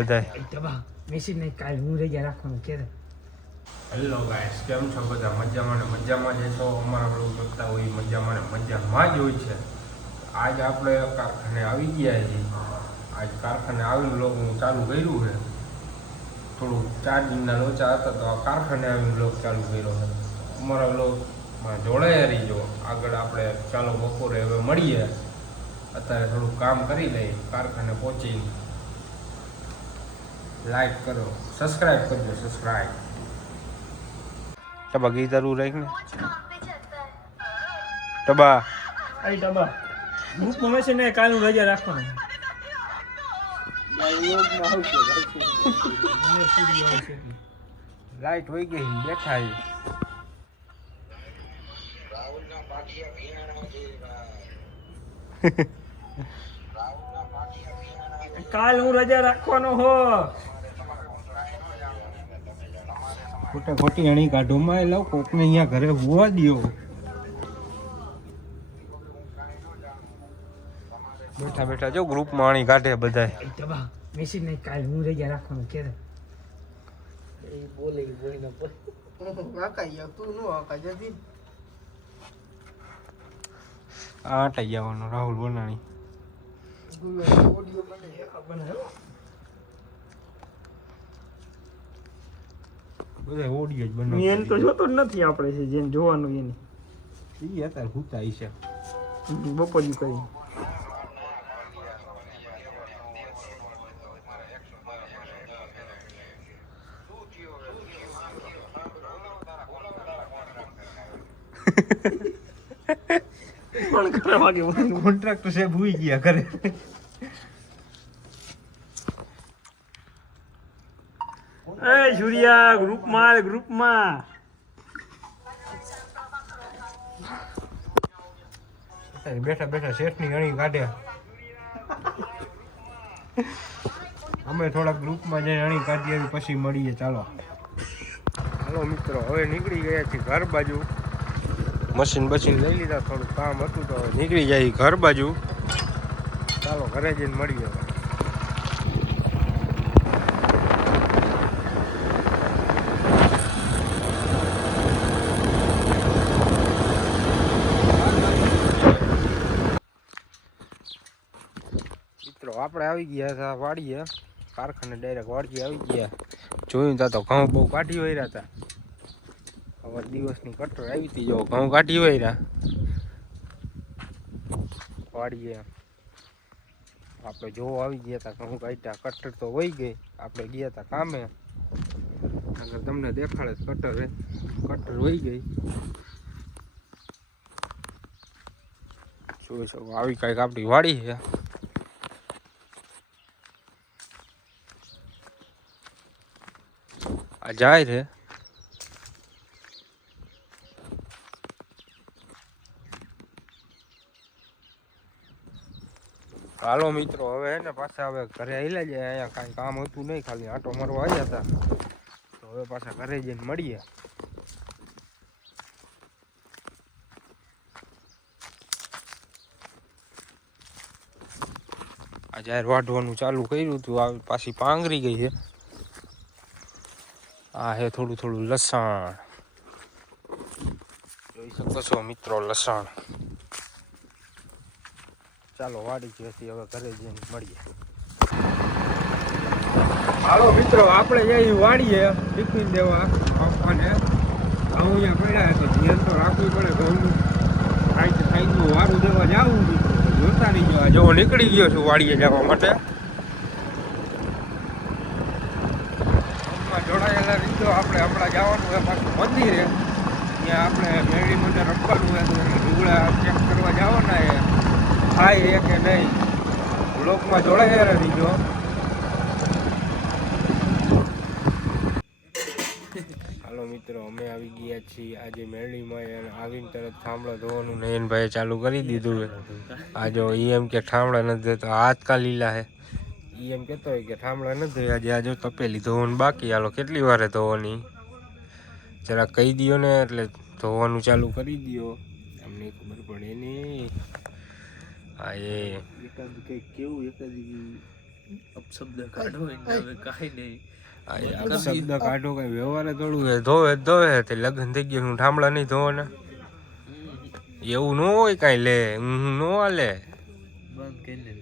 બધા મેસેજ નહીં કાલ હું રજા રાખવાનું કે હેલો ગાઈસ કેમ છો બધા મજામાં જ છો અમારા બ્લોગ જોતા હોય મજામાં જ હોય છે આજ આપણે કારખાને આવી ગયા છીએ આજ કારખાને આવી બ્લોગ હું ચાલુ કર્યું છે થોડું ચાર્જિંગના લોચા હતા તો આ કારખાને આવી બ્લોગ ચાલુ કર્યો છે અમારા બ્લોગમાં જોડાયા રહીજો આગળ આપણે ચાલો બપોરે હવે મળીએ અત્યારે થોડું કામ કરી લઈએ કારખાને પહોંચી લાઈક કરો સબસ્ક્રાઇબ કરજો સબસ્ક્રાઇબ ટબા ગીત તારું રાખ ને ટબા આઈ ટબા ગ્રુપમાં મેસેજ ને કાલ હું રજા રાખવાનું લાઈટ હોય ગઈ બેઠા કાલ હું રજા રાખવાનો હો ખોટા ખોટી અણી કાઢો માં લાવ કોકને અહીંયા ઘરે હોવા દયો બેઠા બેઠા જો ગ્રુપમાં અણી કાઢે બધાય મેસેજ નહીં કાલ હું રજા રાખવાનું કે બોલે તું નો આકા જતી આ હટાઈ જવાનો રાહુલ બનાણી ઓડિયો બને બધા ઓડિયો જ મેન બનાવે તો જોતો જ નથી આપણે છે જેને જોવાનું એની ઈ અત્યારે હુતા છે બપોરી કરી પણ કરવા કે કોન્ટ્રાક્ટર સાહેબ ભૂઈ ગયા કરે એ સૂર્યા ગ્રુપમાં બેઠા બેઠા શેઠની અણી કાઢે અમે થોડા ગ્રુપમાં જઈને અણી કાઢી આવી પછી મળીએ ચાલો મિત્રો હવે નીકળી ગયા છીએ ઘર બાજુ મશીન લઈ લીધા થોડું કામ હતું તો નીકળી જાય ઘર બાજુ ચાલો ઘરે જઈને મળીએ મિત્રો આપણે આવી ગયા હતા વાડીએ કારખાને ડાયરેક્ટ વાડીએ આવી ગયા જોયું તા તો ઘઉં બહુ કાઢી વળ્યા હતા હવે દિવસની કટર આવી હતી જો ઘઉં કાઢી વળ્યા વાડીએ આપણે જોવો આવી ગયા હતા ઘઉં કાઢ્યા કટર તો વહી ગઈ આપણે ગયા હતા કામે આગળ તમને દેખાડે કટર વહી ગઈ જોઈ શકો આવી કાંઈક આપણી વાડી છે આ જાય છે હાલો મિત્રો હવે હે ને પાછા હવે ઘરે આવેલા જાય અહીંયા કાંઈ કામ હતું નહીં ખાલી આંટો મારવા આવ્યા હતા તો હવે પાછા ઘરે જઈને મળીએ આ જાહેર વાઢવાનું ચાલુ કર્યું હતું આ પાછી પાંગરી ગઈ છે આ હે થોડું લસણ જોઈ શકો છો મિત્રો લસણ ચાલો વાડી જઈથી હવે ઘરે જઈને મળીએ હાલો મિત્રો આપણે જઈએ વાડીએ ટિફિન દેવા પપ્પાને ઘઉં અહીંયા પડ્યા તો ધ્યાન તો રાખવું પડે ઘઉંનું ખાઈ વારું દેવા જાવું મિત્રો જોતા નહીં જવા જો નીકળી ગયો છું વાડીએ જવા માટે જોડાયેલા રીતો આપણે હમણાં જવાનું હોય પાછું મંદિરે ત્યાં આપણે મેળી મને રમવાનું હોય તો ઢુગળા ચેક કરવા જવાના એ થાય કે નહીં બ્લોકમાં જોડાયેલા રીતો હાલો મિત્રો અમે આવી ગયા છીએ આજે મેળીમાં અને આવીને તરત થાંભળા ધોવાનું નયનભાઈએ ચાલુ કરી દીધું આ જો એમ કે થાંભળા નથી દેતો આજકાલ લીલા હે એમ કહેતો હોય કે થાંભળા નથી આજે આજે તપેલી ધોવાનું બાકી હાલો કેટલી વારે ધોવાની જરા કહી દો ને એટલે ધોવાનું ચાલુ કરી દો અમને ખબર પડે ને હા એ એકાદ કંઈક કેવું એકાદ અપશબ્દ કાઢો એટલે હવે કાંઈ નહીં. શબ્દ કાઢો કઈ વ્યવહારે થોડું હે ધોવે જ ધોવે તે લગ્ન થઈ ગયું હું ઠામડા નહીં ધોવો ને એવું ન હોય કાંઈ લે હું ન હાલે બંધ કરી દે.